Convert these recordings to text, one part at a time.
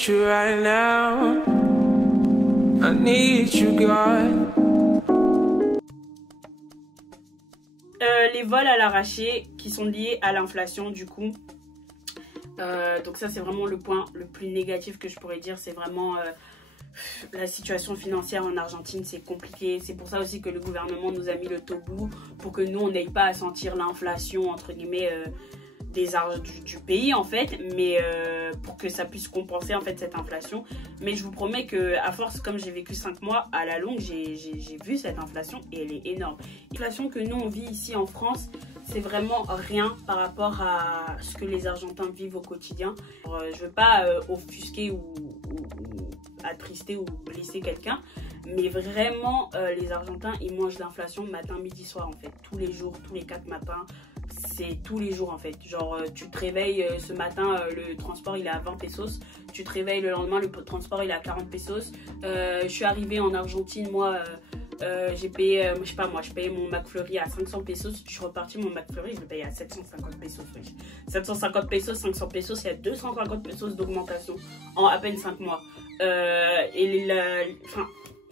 need you right now. I need you, God. Les vols à l'arraché qui sont liés à l'inflation du coup. Donc ça c'est vraiment le point le plus négatif que je pourrais dire. C'est vraiment la situation financière en Argentine, c'est compliqué. C'est pour ça aussi que le gouvernement nous a mis le tabou pour que nous on n'aille pas à sentir l'inflation entre guillemets du pays en fait, mais pour que ça puisse compenser en fait cette inflation. Mais je vous promets que à force, comme j'ai vécu 5 mois, à la longue j'ai vu cette inflation et elle est énorme. L'inflation que nous on vit ici en France, c'est vraiment rien par rapport à ce que les Argentins vivent au quotidien. Alors, je veux pas offusquer ou attrister ou blesser quelqu'un, mais vraiment les Argentins ils mangent l'inflation matin, midi, soir en fait, tous les jours, tous les 4 matins. C'est tous les jours en fait, genre tu te réveilles ce matin, le transport il est à 20 pesos, tu te réveilles le lendemain, le transport il est à 40 pesos. Je suis arrivée en Argentine, moi j'ai payé, je sais pas moi, je payais mon McFlurry à 500 pesos, je suis repartie, mon McFlurry je le payais à 750 pesos. 750 pesos, 500 pesos, il y a 250 pesos d'augmentation en à peine 5 mois. Enfin,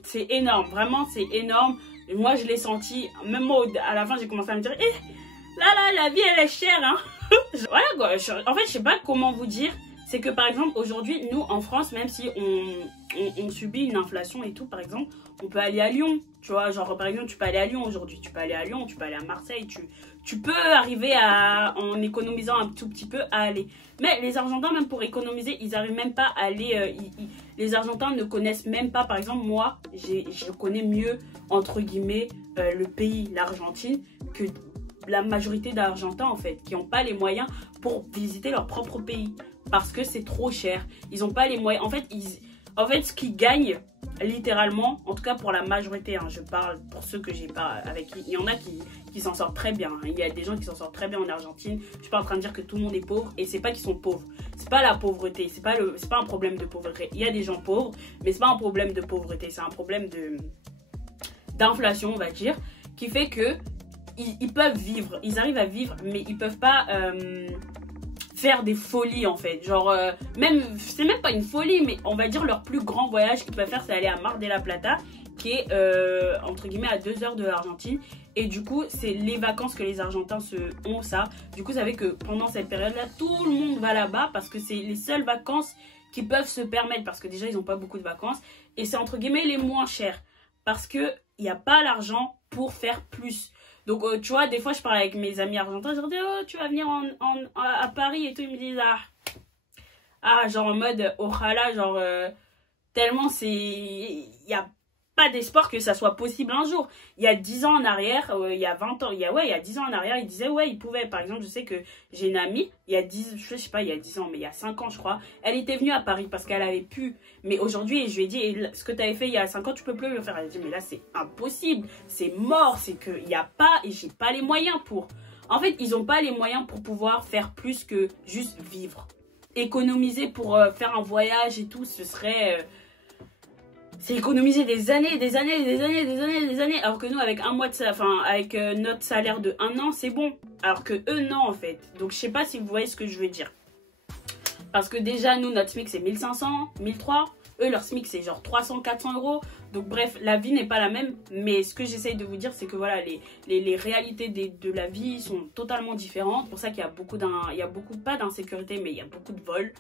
c'est énorme, vraiment c'est énorme. Et moi je l'ai senti, même moi à la fin j'ai commencé à me dire là, la vie elle est chère hein. Voilà quoi, en fait je sais pas comment vous dire. C'est que par exemple aujourd'hui nous en France, même si on subit une inflation et tout, par exemple on peut aller à Lyon, tu vois, genre par exemple tu peux aller à Lyon aujourd'hui, tu peux aller à Lyon, tu peux aller à Marseille, tu peux arriver en économisant un tout petit peu à aller. Mais les Argentins même pour économiser ils arrivent même pas à aller, les Argentins ne connaissent même pas, par exemple moi je connais mieux entre guillemets le pays, l'Argentine, que la majorité d'Argentins en fait, qui n'ont pas les moyens pour visiter leur propre pays parce que c'est trop cher. Ils n'ont pas les moyens. En fait, ce qu'ils gagnent littéralement, en tout cas pour la majorité, hein, je parle pour ceux que j'ai pas avec qui, il y en a qui s'en sortent très bien. Hein. Il y a des gens qui s'en sortent très bien en Argentine. Je suis pas en train de dire que tout le monde est pauvre et c'est pas qu'ils sont pauvres. C'est pas la pauvreté, c'est pas un problème de pauvreté. Il y a des gens pauvres, mais c'est pas un problème de pauvreté, c'est un problème d'inflation, on va dire, qui fait que ils peuvent vivre, ils arrivent à vivre, mais ils peuvent pas faire des folies en fait. Genre, c'est même pas une folie, mais on va dire leur plus grand voyage qu'ils peuvent faire, c'est aller à Mar de la Plata, qui est entre guillemets à 2 heures de l'Argentine. Et du coup, c'est les vacances que les Argentins ont ça. Du coup, vous savez que pendant cette période-là, tout le monde va là-bas parce que c'est les seules vacances qu'ils peuvent se permettre. Parce que déjà, ils n'ont pas beaucoup de vacances. Et c'est entre guillemets les moins chères. Parce qu'il n'y a pas l'argent pour faire plus. Donc, tu vois, des fois, je parle avec mes amis argentins, je leur dis, oh, tu vas venir à Paris et tout. Ils me disent, genre en mode, ojalá, genre, tellement il n'y a pas d'espoir que ça soit possible un jour. Il y a 10 ans en arrière, il y a 20 ans, il y a 10 ans en arrière, ils disaient, ouais, ils pouvaient. Par exemple, je sais que j'ai une amie, je sais pas, il y a 10 ans, mais il y a 5 ans, je crois, elle était venue à Paris parce qu'elle avait pu. Mais aujourd'hui, je lui ai dit, ce que tu avais fait il y a 5 ans, tu peux plus le faire. Elle a dit, mais là, c'est impossible, c'est mort, c'est qu'il n'y a pas, et j'ai pas les moyens pour. En fait, ils n'ont pas les moyens pour pouvoir faire plus que juste vivre. Économiser pour faire un voyage et tout, ce serait... c'est économiser des années, alors que nous avec un mois de ça, enfin avec notre salaire de 1 an, c'est bon. Alors que eux non en fait. Donc je sais pas si vous voyez ce que je veux dire. Parce que déjà nous notre SMIC c'est 1500, 1300, eux leur SMIC c'est genre 300, 400 euros. Donc bref, la vie n'est pas la même, mais ce que j'essaye de vous dire c'est que voilà, les réalités de la vie sont totalement différentes. C'est pour ça qu'il y a beaucoup, pas d'insécurité, mais il y a beaucoup de vols.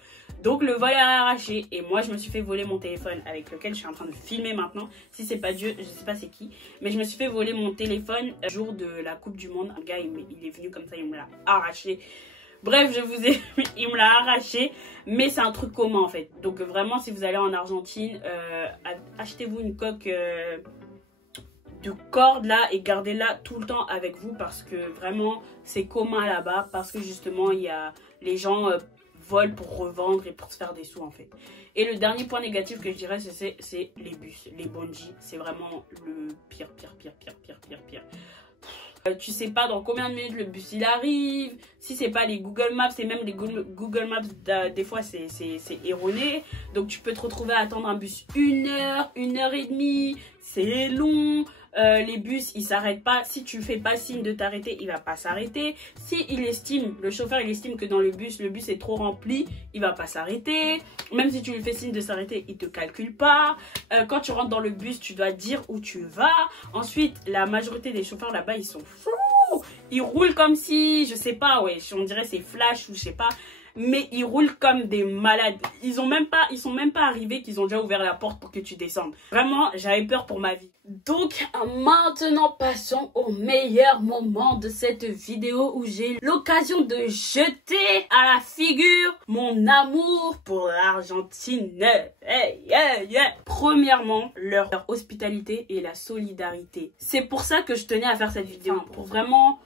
Donc le vol est arraché et moi je me suis fait voler mon téléphone avec lequel je suis en train de filmer maintenant. Si c'est pas Dieu, je sais pas c'est qui, mais je me suis fait voler mon téléphone le jour de la Coupe du Monde. Un gars il est venu comme ça, il me l'a arraché. Bref, il me l'a arraché, mais c'est un truc commun en fait. Donc vraiment si vous allez en Argentine, achetez-vous une coque de corde là et gardez-la tout le temps avec vous parce que vraiment c'est commun là-bas, parce que justement il y a les gens volent pour revendre et pour se faire des sous en fait. Et le dernier point négatif que je dirais c'est les bus, les bungee, c'est vraiment le pire. Tu sais pas dans combien de minutes le bus il arrive, si c'est pas les Google Maps, et même les Google Maps des fois c'est erroné, donc tu peux te retrouver à attendre un bus 1 heure, 1 heure et demie, c'est long. Les bus, ils s'arrêtent pas. Si tu fais pas signe de t'arrêter, il va pas s'arrêter. Si le chauffeur il estime que dans le bus est trop rempli, il va pas s'arrêter. Même si tu lui fais signe de s'arrêter, il te calcule pas. Quand tu rentres dans le bus, tu dois dire où tu vas. Ensuite, la majorité des chauffeurs là-bas, ils sont fous. Ils roulent comme si, je sais pas, ouais, on dirait c'est Flash ou je sais pas. Mais ils roulent comme des malades. Ils sont même pas arrivés qu'ils ont déjà ouvert la porte pour que tu descendes. Vraiment, j'avais peur pour ma vie. Donc, maintenant, passons au meilleur moment de cette vidéo où j'ai eu l'occasion de jeter à la figure mon amour pour l'Argentine. Hey, yeah, yeah. Premièrement, leur hospitalité et la solidarité. C'est pour ça que je tenais à faire cette vidéo. Pour vraiment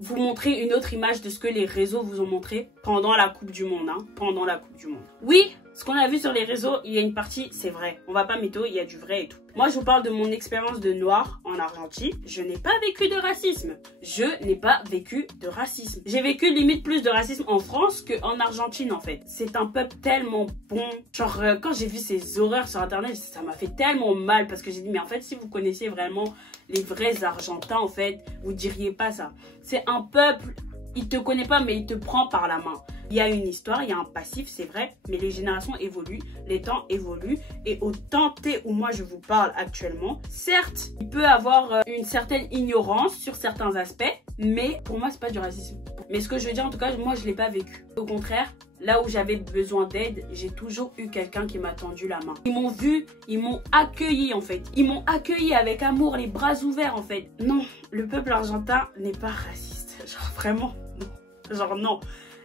vous montrer une autre image de ce que les réseaux vous ont montré pendant la Coupe du Monde. Pendant la Coupe du Monde. Oui, ce qu'on a vu sur les réseaux, il y a une partie, c'est vrai. On va pas mytho, il y a du vrai et tout. Moi, je vous parle de mon expérience de noir en Argentine. Je n'ai pas vécu de racisme. J'ai vécu limite plus de racisme en France qu'en Argentine, en fait. C'est un peuple tellement bon. Genre, quand j'ai vu ces horreurs sur Internet, ça m'a fait tellement mal parce que j'ai dit, mais en fait, si vous connaissiez vraiment les vrais Argentins, en fait, vous diriez pas ça. C'est un peuple, il te connaît pas, mais il te prend par la main. Il y a une histoire, il y a un passif, c'est vrai, mais les générations évoluent, les temps évoluent. Et au temps T où moi je vous parle actuellement, certes, il peut avoir une certaine ignorance sur certains aspects, mais pour moi, c'est pas du racisme. Mais ce que je veux dire, en tout cas, moi, je l'ai pas vécu. Au contraire, là où j'avais besoin d'aide, j'ai toujours eu quelqu'un qui m'a tendu la main. Ils m'ont vu, ils m'ont accueilli en fait. Ils m'ont accueilli avec amour, les bras ouverts en fait. Non, le peuple argentin n'est pas raciste. Genre vraiment, non. Genre non.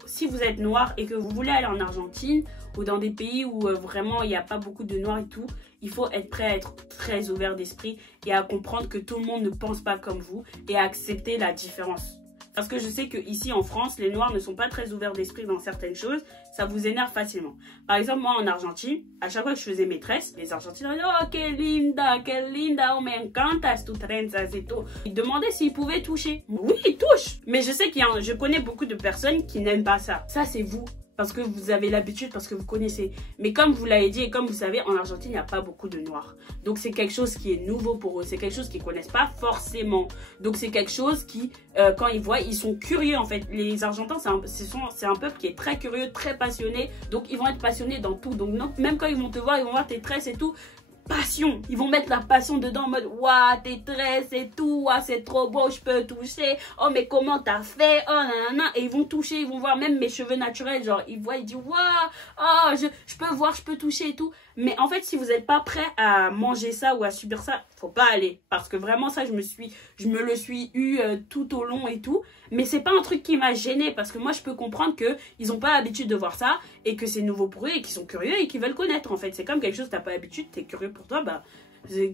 Si vous êtes noir et que vous voulez aller en Argentine ou dans des pays où vraiment il n'y a pas beaucoup de noirs et tout, il faut être prêt à être très ouvert d'esprit et à comprendre que tout le monde ne pense pas comme vous et à accepter la différence. Parce que je sais qu'ici en France, les noirs ne sont pas très ouverts d'esprit dans certaines choses. Ça vous énerve facilement. Par exemple, moi en Argentine, à chaque fois que je faisais mes tresses, les Argentins disaient « Oh, que linda, oh, me encantas tu trenzas et tout ». Ils demandaient s'ils pouvaient toucher. Oui, ils touchent. Mais je sais je connais beaucoup de personnes qui n'aiment pas ça. Ça, c'est vous. Parce que vous avez l'habitude, parce que vous connaissez. Mais comme vous l'avez dit et comme vous savez, en Argentine, il n'y a pas beaucoup de noirs. Donc c'est quelque chose qui est nouveau pour eux. C'est quelque chose qu'ils ne connaissent pas forcément. Donc c'est quelque chose qui, quand ils voient, ils sont curieux en fait. Les Argentins, c'est un peuple qui est très curieux, très passionné. Donc ils vont être passionnés dans tout. Donc même quand ils vont te voir, ils vont voir tes tresses et tout. Passion, ils vont mettre la passion dedans en mode waouh tes tresses et tout, waouh c'est trop beau, je peux toucher, oh mais comment t'as fait, oh nanana, et ils vont toucher, ils vont voir même mes cheveux naturels, genre ils voient, ils disent waouh, oh je peux voir, je peux toucher et tout. Mais en fait si vous n'êtes pas prêt à manger ça ou à subir ça, faut pas aller, parce que vraiment ça je me le suis eu tout au long et tout, mais c'est pas un truc qui m'a gêné parce que moi je peux comprendre que ils ont pas l'habitude de voir ça et que c'est nouveau pour eux et qu'ils sont curieux et qu'ils veulent connaître en fait. C'est comme quelque chose t'as pas l'habitude, t'es curieux pour toi, bah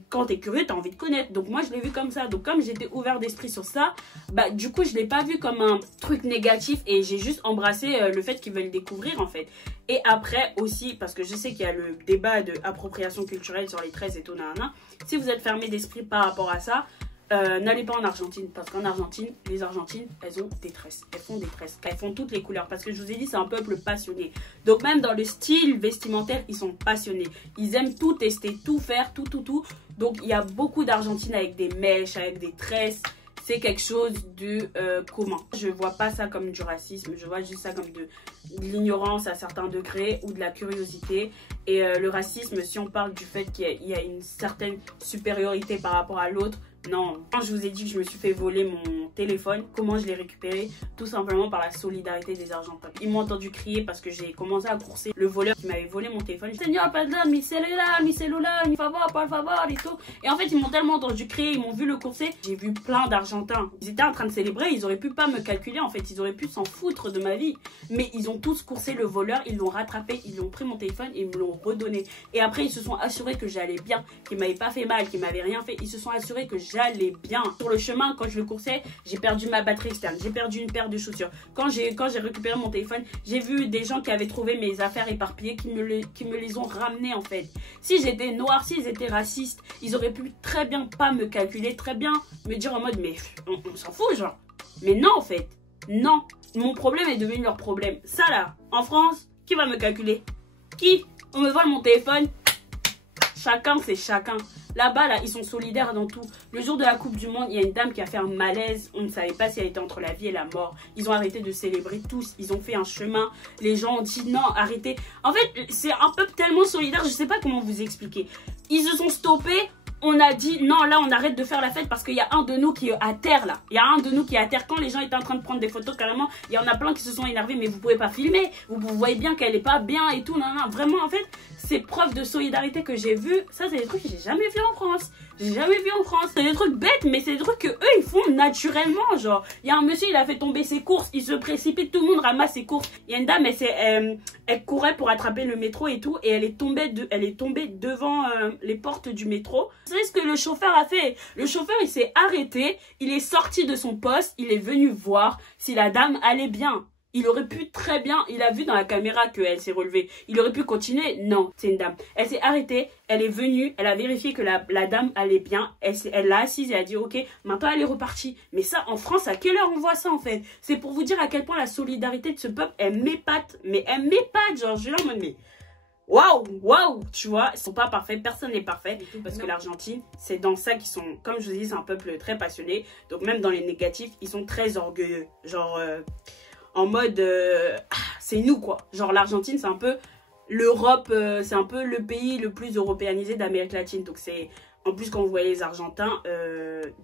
quand t'es curieux t'as envie de connaître. Donc moi je l'ai vu comme ça, donc comme j'étais ouvert d'esprit sur ça, bah du coup je l'ai pas vu comme un truc négatif et j'ai juste embrassé le fait qu'ils veulent découvrir en fait. Et après aussi, parce que je sais qu'il y a le débat de appropriation culturelle sur les tresses et tout, nanana, si vous êtes fermé d'esprit par rapport à ça, n'allez pas en Argentine, parce qu'en Argentine, les Argentines, elles ont des tresses, elles font des tresses, elles font toutes les couleurs, parce que je vous ai dit, c'est un peuple passionné. Donc même dans le style vestimentaire, ils sont passionnés, ils aiment tout tester, tout faire, tout. Donc il y a beaucoup d'Argentines avec des mèches, avec des tresses. C'est quelque chose de commun. Je vois pas ça comme du racisme, je vois juste ça comme de l'ignorance à certains degrés ou de la curiosité. Et le racisme, si on parle du fait qu'il y a une certaine supériorité par rapport à l'autre, non. Quand je vous ai dit que je me suis fait voler mon téléphone, comment je l'ai récupéré? Tout simplement par la solidarité des Argentins. Ils m'ont entendu crier parce que j'ai commencé à courser le voleur qui m'avait volé mon téléphone. Seigneur, pardon, mi celular, mi favor, por favor, et tout. Et en fait, ils m'ont tellement entendu crier, ils m'ont vu le courser. J'ai vu plein d'Argentins. Ils étaient en train de célébrer, ils auraient pu pas me calculer en fait. Ils auraient pu s'en foutre de ma vie. Mais ils ont tous coursé le voleur, ils l'ont rattrapé, ils ont pris mon téléphone et ils me l'ont redonné. Et après, ils se sont assurés que j'allais bien, qu'ils m'avaient pas fait mal, qu'ils m'avaient rien fait. Ils se sont assurés que j'allais bien. Sur le chemin, quand je le coursais, j'ai perdu ma batterie externe, j'ai perdu une paire de chaussures. Quand j'ai récupéré mon téléphone, j'ai vu des gens qui avaient trouvé mes affaires éparpillées, qui me les ont ramenées en fait. Si j'étais noire, s'ils étaient racistes, ils auraient pu très bien pas me calculer, très bien me dire en mode mais on s'en fout genre. Mais non en fait, non. Mon problème est devenu leur problème. Ça là, en France, qui va me calculer? Qui? On me vole mon téléphone. Chacun c'est chacun. Là-bas, là, ils sont solidaires dans tout. Le jour de la Coupe du Monde, il y a une dame qui a fait un malaise. On ne savait pas si elle était entre la vie et la mort. Ils ont arrêté de célébrer tous. Ils ont fait un chemin. Les gens ont dit non, arrêtez. En fait, c'est un peuple tellement solidaire. Je ne sais pas comment vous expliquer. Ils se sont stoppés. On a dit non, là on arrête de faire la fête parce qu'il y a un de nous qui est à terre là. Il y a un de nous qui est à terre. Quand les gens étaient en train de prendre des photos, carrément, il y en a plein qui se sont énervés, mais vous pouvez pas filmer. Vous voyez bien qu'elle est pas bien et tout. Non, non, vraiment en fait, ces preuves de solidarité que j'ai vues, ça c'est des trucs que j'ai jamais vu en France. J'ai jamais vu en France. C'est des trucs bêtes, mais c'est des trucs que eux ils font naturellement. Genre, il y a un monsieur, il a fait tomber ses courses, il se précipite, tout le monde ramasse ses courses. Il y a une dame, elle courait pour attraper le métro et tout, et elle est tombée devant les portes du métro. Vous savez ce que le chauffeur a fait? Le chauffeur, il s'est arrêté, il est sorti de son poste, il est venu voir si la dame allait bien. Il aurait pu très bien, il a vu dans la caméra qu'elle s'est relevée. Il aurait pu continuer. Non, c'est une dame. Elle s'est arrêtée, elle est venue, elle a vérifié que la dame allait bien. Elle l'a assise et a dit ok, maintenant elle est repartie. Mais ça, en France, à quelle heure on voit ça en fait? C'est pour vous dire à quel point la solidarité de ce peuple, elle m'épate. Mais elle m'épate, genre, je suis là en mode mais... Waouh, waouh, tu vois, ils sont pas parfaits, personne n'est parfait. Parce que l'Argentine, c'est dans ça qu'ils sont, comme je vous dis, c'est un peuple très passionné. Donc même dans les négatifs, ils sont très orgueilleux. Genre... en mode c'est nous quoi, genre l'Argentine c'est un peu l'Europe, c'est un peu le pays le plus européanisé d'Amérique latine. Donc c'est en plus quand vous voyez les Argentins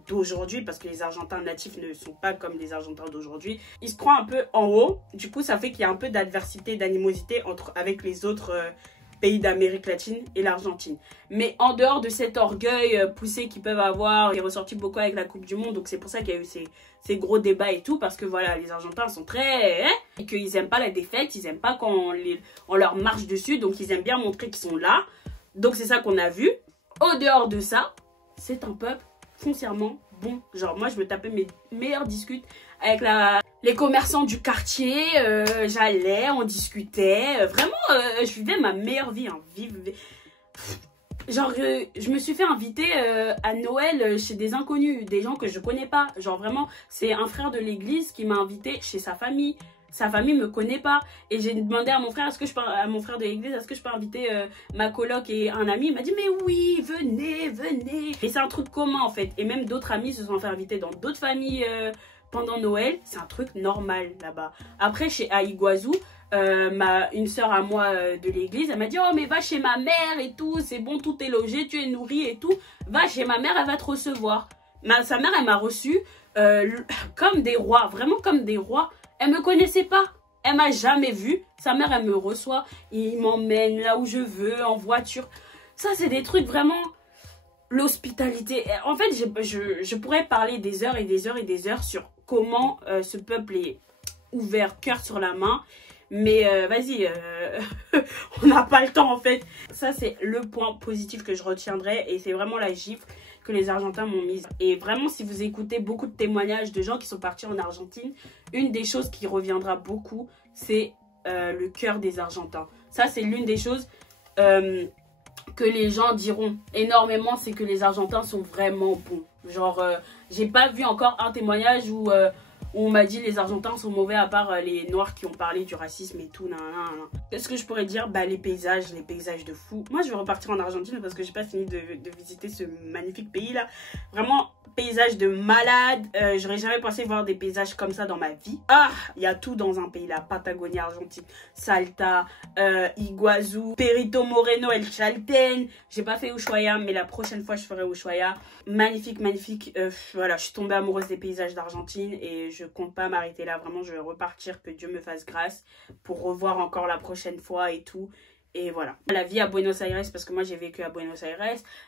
d'aujourd'hui, parce que les Argentins natifs ne sont pas comme les Argentins d'aujourd'hui, ils se croient un peu en haut. Du coup ça fait qu'il y a un peu d'adversité, d'animosité avec les autres pays d'Amérique latine et l'Argentine. Mais en dehors de cet orgueil poussé qu'ils peuvent avoir, il est ressorti beaucoup avec la Coupe du Monde. Donc c'est pour ça qu'il y a eu ces gros débats et tout, parce que voilà, les Argentins sont très... et qu'ils aiment pas la défaite, ils aiment pas quand on leur marche dessus, donc ils aiment bien montrer qu'ils sont là. Donc c'est ça qu'on a vu. Au dehors de ça, c'est un peuple foncièrement bon. Genre moi je me tapais mes meilleures discutes avec les commerçants du quartier, j'allais, on discutait, vraiment je vivais ma meilleure vie, hein. Genre, je me suis fait inviter à Noël chez des inconnus, des gens que je connais pas. Genre vraiment, c'est un frère de l'église qui m'a invité chez sa famille. Sa famille me connaît pas. Et j'ai demandé à mon frère, à mon frère de l'église, est-ce que je peux inviter ma coloc et un ami? Il m'a dit, mais oui, venez, venez. Et c'est un truc commun en fait. Et même d'autres amis se sont fait inviter dans d'autres familles pendant Noël. C'est un truc normal là-bas. Après, à Iguazu, une sœur à moi de l'église, elle m'a dit, oh mais va chez ma mère et tout, c'est bon, tout est logé, tu es nourri et tout, va chez ma mère, elle va te recevoir. Sa mère, elle m'a reçu comme des rois, vraiment comme des rois. Elle me connaissait pas, elle m'a jamais vue. Sa mère, elle me reçoit, il m'emmène là où je veux, en voiture. Ça, c'est des trucs vraiment... L'hospitalité. En fait, je pourrais parler des heures et des heures et des heures sur comment ce peuple est ouvert, cœur sur la main. Mais vas-y, on n'a pas le temps en fait. Ça c'est le point positif que je retiendrai. Et c'est vraiment la gifle que les Argentins m'ont mise. Et vraiment si vous écoutez beaucoup de témoignages de gens qui sont partis en Argentine, une des choses qui reviendra beaucoup, c'est le cœur des Argentins. Ça c'est l'une des choses que les gens diront énormément, c'est que les Argentins sont vraiment bons. Genre j'ai pas vu encore un témoignage où... on m'a dit les Argentins sont mauvais à part les Noirs qui ont parlé du racisme et tout. Qu'est-ce que je pourrais dire? Bah les paysages de fou. Moi je vais repartir en Argentine parce que j'ai pas fini de visiter ce magnifique pays là. Vraiment paysages de malade. J'aurais jamais pensé voir des paysages comme ça dans ma vie. Ah, il y a tout dans un pays là. Patagonie, Argentine, Salta, Iguazu, Perito Moreno, El Chaltén. J'ai pas fait Ushuaia, mais la prochaine fois je ferai Ushuaia. Magnifique, magnifique. Voilà, je suis tombée amoureuse des paysages d'Argentine et je compte pas m'arrêter là. Vraiment, je vais repartir, que Dieu me fasse grâce pour revoir encore la prochaine fois et tout. Et voilà. La vie à Buenos Aires, parce que moi j'ai vécu à Buenos Aires.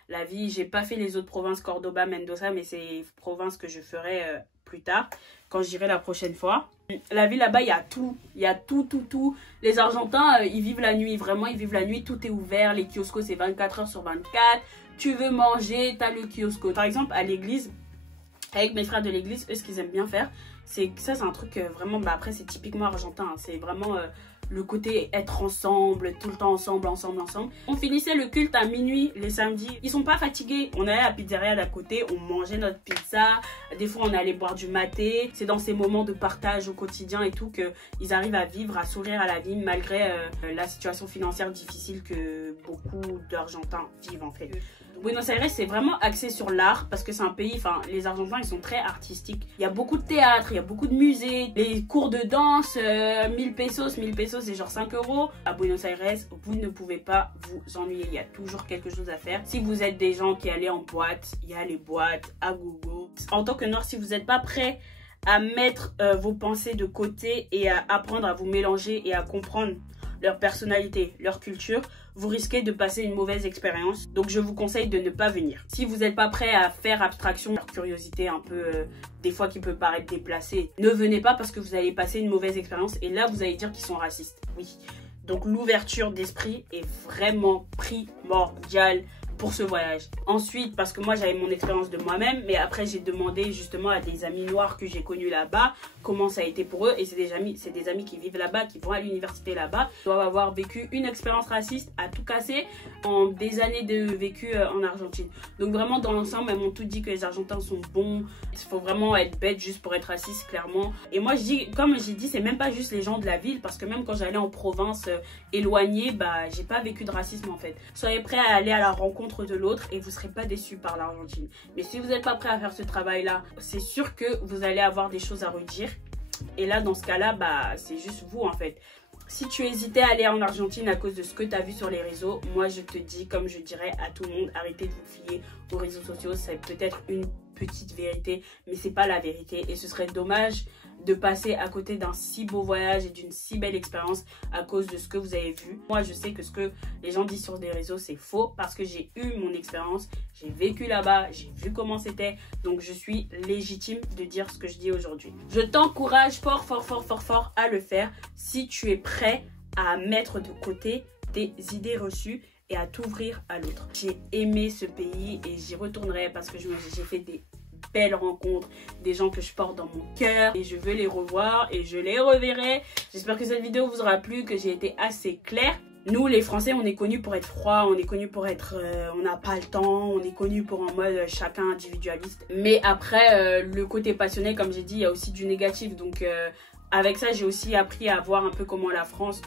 La vie, j'ai pas fait les autres provinces, Cordoba, Mendoza, mais c'est provinces que je ferai plus tard, quand j'irai la prochaine fois. La vie là-bas, il y a tout. Il y a tout, tout, tout. Les Argentins, ils vivent la nuit. Vraiment, ils vivent la nuit. Tout est ouvert. Les kioscos, c'est 24 heures sur 24. Tu veux manger, t'as le kiosco. Par exemple, à l'église, avec mes frères de l'église, eux, ce qu'ils aiment bien faire, c'est ça, c'est un truc vraiment, bah après, c'est typiquement argentin. Hein, c'est vraiment... le côté être ensemble, tout le temps ensemble. On finissait le culte à minuit les samedis. Ils sont pas fatigués. On allait à la pizzeria d'à côté, on mangeait notre pizza. Des fois, on allait boire du maté. C'est dans ces moments de partage au quotidien et tout qu'ils arrivent à vivre, à sourire à la vie malgré la situation financière difficile que beaucoup d'Argentins vivent en fait. Buenos Aires, c'est vraiment axé sur l'art parce que c'est un pays, enfin, les Argentins, ils sont très artistiques. Il y a beaucoup de théâtre, il y a beaucoup de musées, les cours de danse, 1000 pesos, c'est genre 5 €. À Buenos Aires, vous ne pouvez pas vous ennuyer, il y a toujours quelque chose à faire. Si vous êtes des gens qui allaient en boîte, il y a les boîtes à gogo. En tant que Noir, si vous n'êtes pas prêt à mettre vos pensées de côté et à apprendre à vous mélanger et à comprendre leur personnalité, leur culture, vous risquez de passer une mauvaise expérience. Donc je vous conseille de ne pas venir. Si vous n'êtes pas prêt à faire abstraction de leur curiosité un peu, des fois qui peut paraître déplacée, ne venez pas parce que vous allez passer une mauvaise expérience et là vous allez dire qu'ils sont racistes. Oui. Donc l'ouverture d'esprit est vraiment primordiale pour ce voyage. Ensuite, parce que moi j'avais mon expérience de moi-même, mais après j'ai demandé justement à des amis noirs que j'ai connus là-bas comment ça a été pour eux, et c'est des amis qui vivent là-bas, qui vont à l'université là-bas, doivent avoir vécu une expérience raciste à tout casser en des années de vécu en Argentine. Donc vraiment dans l'ensemble, elles m'ont tout dit que les Argentins sont bons, il faut vraiment être bête juste pour être raciste, clairement. Et moi je dis, comme j'ai dit, c'est même pas juste les gens de la ville, parce que même quand j'allais en province éloignée, bah j'ai pas vécu de racisme en fait. Soyez prêts à aller à la rencontre de l'autre et vous serez pas déçus par l'Argentine. Mais si vous n'êtes pas prêt à faire ce travail là, c'est sûr que vous allez avoir des choses à redire, et là dans ce cas là, bah c'est juste vous en fait. Si tu hésitais à aller en Argentine à cause de ce que tu as vu sur les réseaux, moi je te dis, comme je dirais à tout le monde, arrêtez de vous fier aux réseaux sociaux. C'est peut-être une petite vérité, mais c'est pas la vérité, et ce serait dommage de passer à côté d'un si beau voyage et d'une si belle expérience à cause de ce que vous avez vu. Moi je sais que ce que les gens disent sur des réseaux c'est faux, parce que j'ai eu mon expérience, j'ai vécu là-bas, j'ai vu comment c'était, donc je suis légitime de dire ce que je dis aujourd'hui. Je t'encourage fort à le faire si tu es prêt à mettre de côté tes idées reçues et à t'ouvrir à l'autre. J'ai aimé ce pays et j'y retournerai parce que j'ai fait des belles rencontres, des gens que je porte dans mon cœur et je veux les revoir et je les reverrai. J'espère que cette vidéo vous aura plu, que j'ai été assez claire. Nous les Français, on est connus pour être froid, on est connus pour être on n'a pas le temps, on est connus pour en mode chacun individualiste, mais après le côté passionné, comme j'ai dit, il y a aussi du négatif. Donc avec ça, j'ai aussi appris à voir un peu comment la France,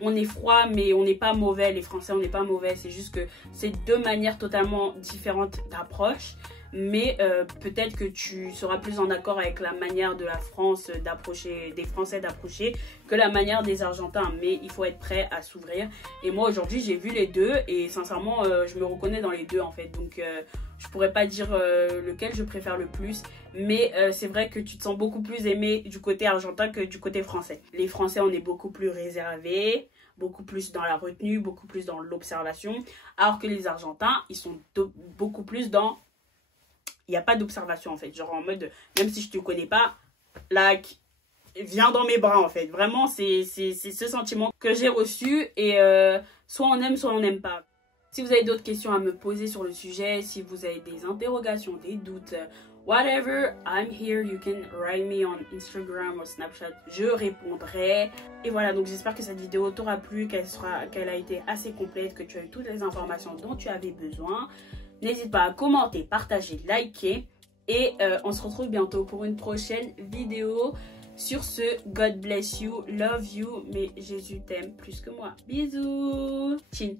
on est froid, mais on n'est pas mauvais. Les Français, on n'est pas mauvais. C'est juste que c'est deux manières totalement différentes d'approche. Mais peut-être que tu seras plus en accord avec la manière de la France d'approcher, des Français d'approcher, que la manière des Argentins. Mais il faut être prêt à s'ouvrir. Et moi, aujourd'hui, j'ai vu les deux. Et sincèrement, je me reconnais dans les deux, en fait. Donc, je pourrais pas dire lequel je préfère le plus. Mais c'est vrai que tu te sens beaucoup plus aimé du côté argentin que du côté français. Les Français, on est beaucoup plus réservés, beaucoup plus dans la retenue, beaucoup plus dans l'observation. Alors que les Argentins, ils sont beaucoup plus dans... Il n'y a pas d'observation en fait. Genre en mode, même si je te connais pas, like, viens dans mes bras en fait. Vraiment, c'est ce sentiment que j'ai reçu. Et soit on aime, soit on n'aime pas. Si vous avez d'autres questions à me poser sur le sujet, si vous avez des interrogations, des doutes, whatever, I'm here. You can write me on Instagram ou Snapchat. Je répondrai. Et voilà, donc j'espère que cette vidéo t'aura plu, qu'elle a été assez complète, que tu as eu toutes les informations dont tu avais besoin. N'hésite pas à commenter, partager, liker. Et on se retrouve bientôt pour une prochaine vidéo. Sur ce, God bless you, love you. Mais Jésus t'aime plus que moi. Bisous. Chin.